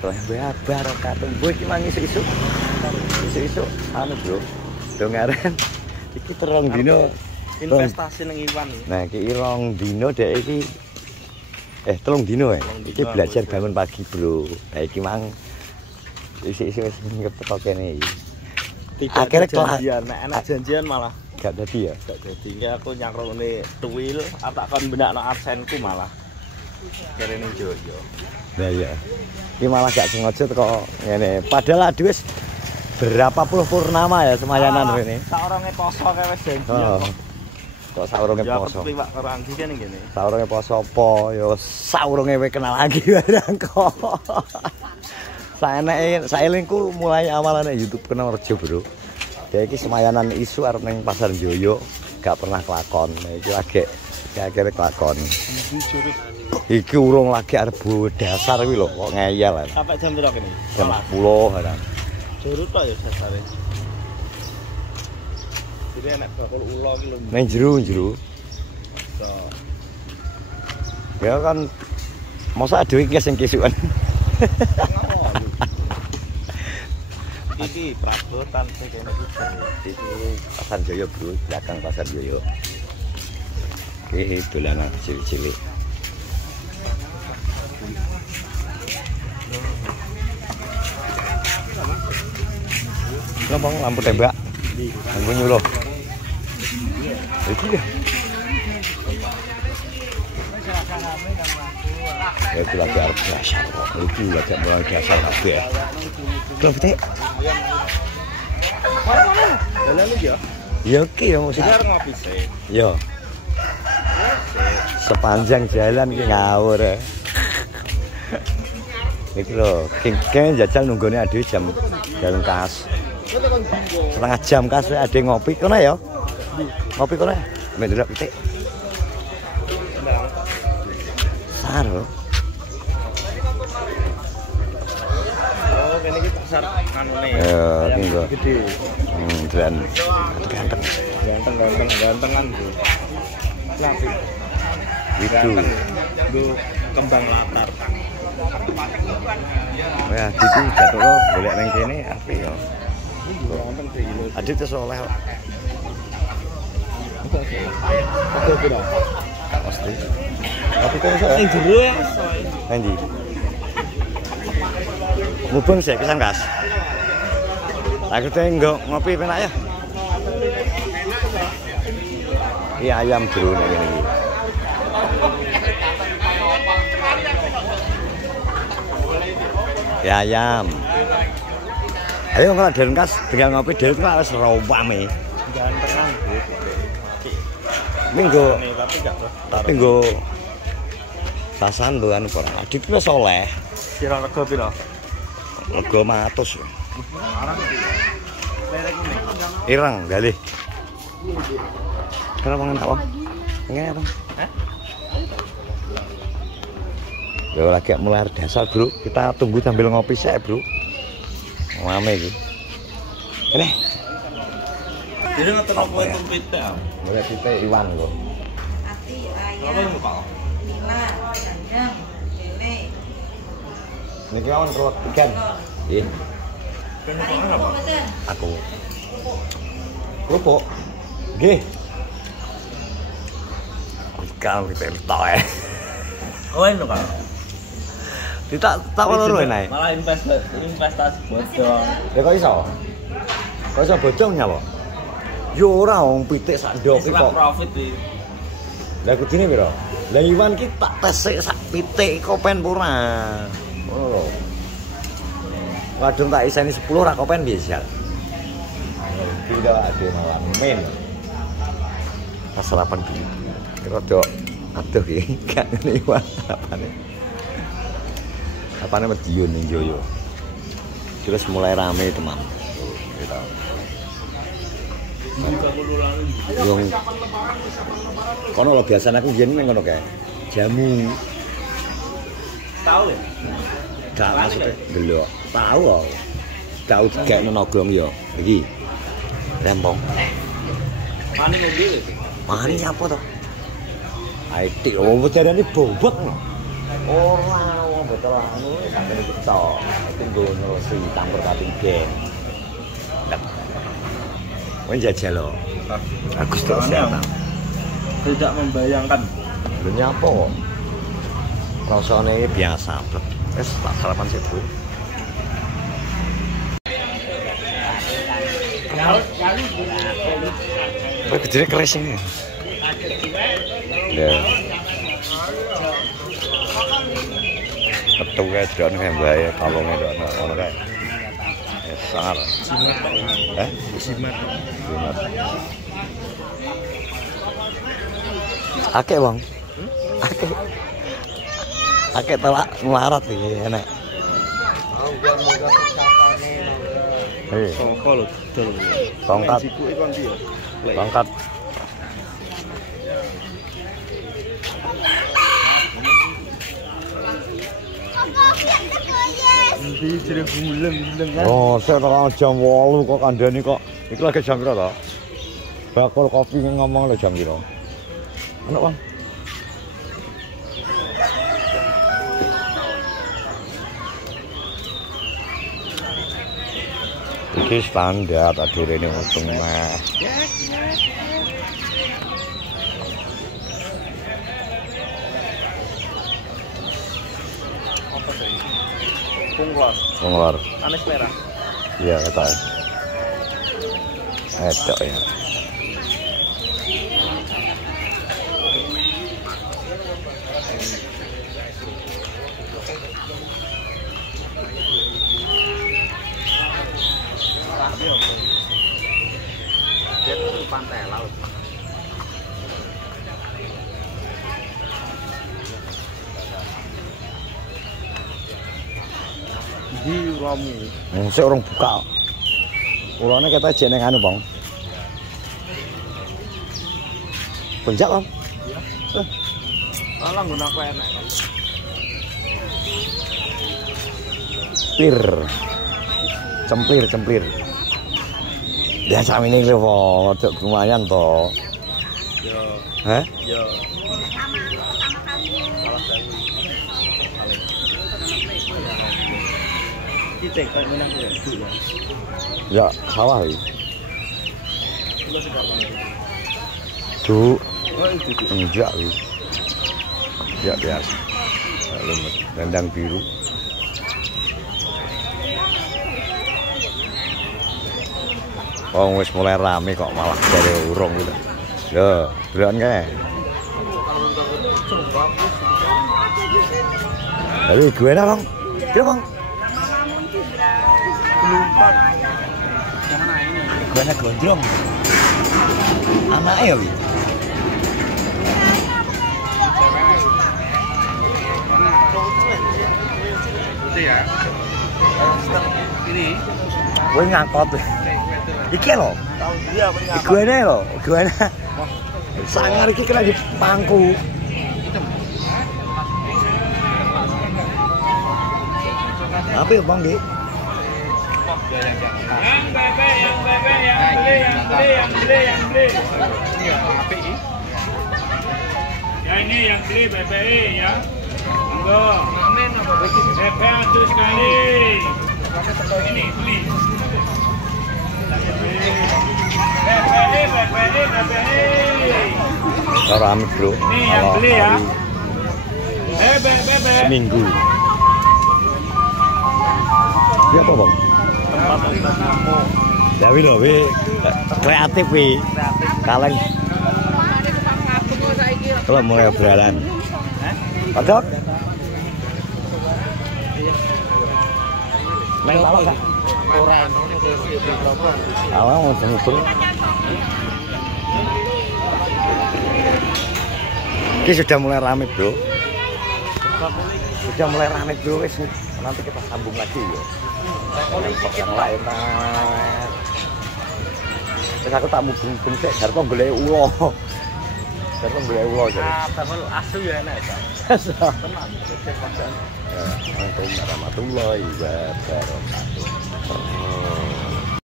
warahmatullahi wabarakatuh. Gue iki mang isu-isu. Isu-isu anu, Bro. Dongaren iki terong dino investasi nang Iwan. Nah, iki rong dino dek iki telung dino ya. Iki belajar bangun pagi, Bro. Nah, iki mang isu-isu wis ngepet kene iki. Akhirnya janjian, nek enak janjian malah gak dadi ya. gak dadi. Aku nyakrone tuwil, tak kon benakno absenku malah. Kerene Joyo. Nah iya. Ini malah gak sengaja teko ngene. Padahal adi wis berapa puluh purnama ya semayanan rene. Saurunge poso kae wis janjian. Kok saurunge poso. Ya Pak karo Anggi kene ngene. Saurunge poso apa ya saurunge we kenal lagi barang kok. Saelingku mulai awalane YouTube kenal Rejo, Bro. Dia iki semayanan isu arep ning Pasar Joyo, gak pernah kelakon. Nah iki lagi akhirnya kelakon. Iki urung lagi arep dasar kuwi lho, kok ngeyel. Sampai jam berapa ini? Jam 10 kadang. Juru tok ya dasare. Jadi enak bakul ulo iki lho. Nang jero. Ya kan masa dhewe iki sing kesukan. Iki perabotan kene iki. Itu Pasar Joyo, Bro, belakang Pasar Joyo. Oke, dolanan cilik-cilik. Bang, lampu tembak. Lampu nyuluh. Iki ya. Itu lagi arep dasar kok. Iki lagi mulai dasar kabeh. Lho, Pitik. Dalan iki ya. Ya oke ya musik. Arep ngopi sih. Yo. Sepanjang jalan ki ngawur ya. Iki lho, kengke jajal nunggone adewe jam kas. Setengah jam kas ade ngopi kono ya. Ngopi kono. Mek ndelok Pitik. Saro. Oh, kene iki pasar anune. Ya, tinggal. Gede. Dan ganteng. Ganteng kan, Bro. Lapi. Itu. Nggo kembang latar. Ya, itu jatuh golek nang kene apik ya. Ganteng sih lho. Adit terus oleh kok. Oke, Bro. Pasti. Tapi kok iso Ning jero ya. nang ndi? Mubeng sik pisan, Kas. Aku teh ngopi penak ya. Iya ayam jero nek ngene iki. Ya ayam. Ayo kalau Den Kas tinggal ngopi dhewe kok wis rawame. Gantengan, Bro. Minggu Tapi gak tapi nggo sasan lho anu kok. Adit wis oleh. Sira rego piro? Rego 100. Arang iki. Lerek ini. Ireng galih. Kenapa mangan apa? Ngene apa? Hah? Ya lagi mulai dasar, Bro. Kita tunggu sambil ngopi sik, Bro. Rame iki. Ini. Jadi ngoten opo itu pita. Mulai Pitik Iwan lho. Ati Apa ayam, yang Pak? nila, dandang, lele. Niki awan telur ikan. Nggih, Hari ini apa betul? aku. Kerupuk. Nggih. Ikan kita tok ae. Oh, ini Pak. Tak loro enak. Malah investasi bodong. Ya kok iso? Kok iso bocong nyapa? Yo ora wong Pitik sak ndok iki kok. Profit iki. Lah kudune piro? Lah Iwan ki tak tesik sak Pitik kopen pura. Ngono lho. Wadon tak iseni 10 ra kopen biasa. Tidak ada malam men. Pas sarapan dulu. Rodok aduh iki gak ngene Iwan apane. Apane Madiun ning Joyo. Terus mulai rame teman. Gitu. Yung kono lho biasane aku biyen ning ngono kae. Jamu. Tahu ya? Gak maksudnya delok. Tahu kok. Tahu digekno nogong ya. Iki. Rempong. Mani mobil. Mani apa to? Aitik, oh darane bobot. Ora betul anu sampe kita. Itu ngono si campur kating geng. Oh jajal lo. Agus Kesehatan. Tidak membayangkan. Lho nyapa kok? Rasane biasa. Wes tak sarapan sih, Bu. Wah, gedene keris ini. Ya. Betul kayak tidak nih bahaya kalau nggak ada orang kayak sangar. Simat. Akeh bang. Akeh telak melarat nih enak. Tongkat. Tongkat. Oh, saya tak jam 8 kok kandhani kok. Iki lagi jam pira to? Bakul kopi ngomong lho jam pira? Enak, Bang. Iki standar tadi rene untung meh. Pungklor. Anis merah. Iya, kata. Edok ya. Dia tuh pantai laut. Di Romu. Sik orang buka. Ulane kata jeneng anu, Bang. Puncak, Bang. Iya. Alah nggon aku enak. Cemplir. Biasa ini lho, kok lumayan to. Yo. Hah? Yo. Kita kan menang ya. Ya, sawah iki. Kilo sudah menang. Cuk, Oh, itu. enggak iki. Ya biasa. Lemut, rendang biru. Oh, wis mulai rame kok malah dari urung gitu. Lho, delokan kae. Tapi gue dah, Bang. Kira, Bang. Kelumpan. Yang mana ini? Gue nak gondrong. Anaknya ya, Wi. Itu ya. Ini. Gue ngangkot. Iki lho. Tahu dia punya apa? Gue lho, gue sangar iki kena di pangku. Apa ya, Bang, Ki? Yang beli. Ya ini yang beli BPI ya. Monggo. BP atus sekali. Ini beli. BPI. Rame, Bro. Ini yang beli ya. BPI. Seminggu. Dia apa, Bang? Tempat obat nyamuk. Ya wi lho, wi kreatif wi. Kaleng. Kalau mulai obrolan. Padahal. Neng talak kan? Orang. Awang mau ngumpul. Ini sudah mulai rame, Bro. Sudah mulai rame, Bro. Wis nanti kita sambung lagi ya. Yang lain. Terus aku tak mubung-mubung sik, jar kok golek ulo. Jar kok golek ulo jare. Ah, bakul asu ya enak ya. Tenang, cek pasan. Ya, Assalamualaikum warahmatullahi wabarakatuh.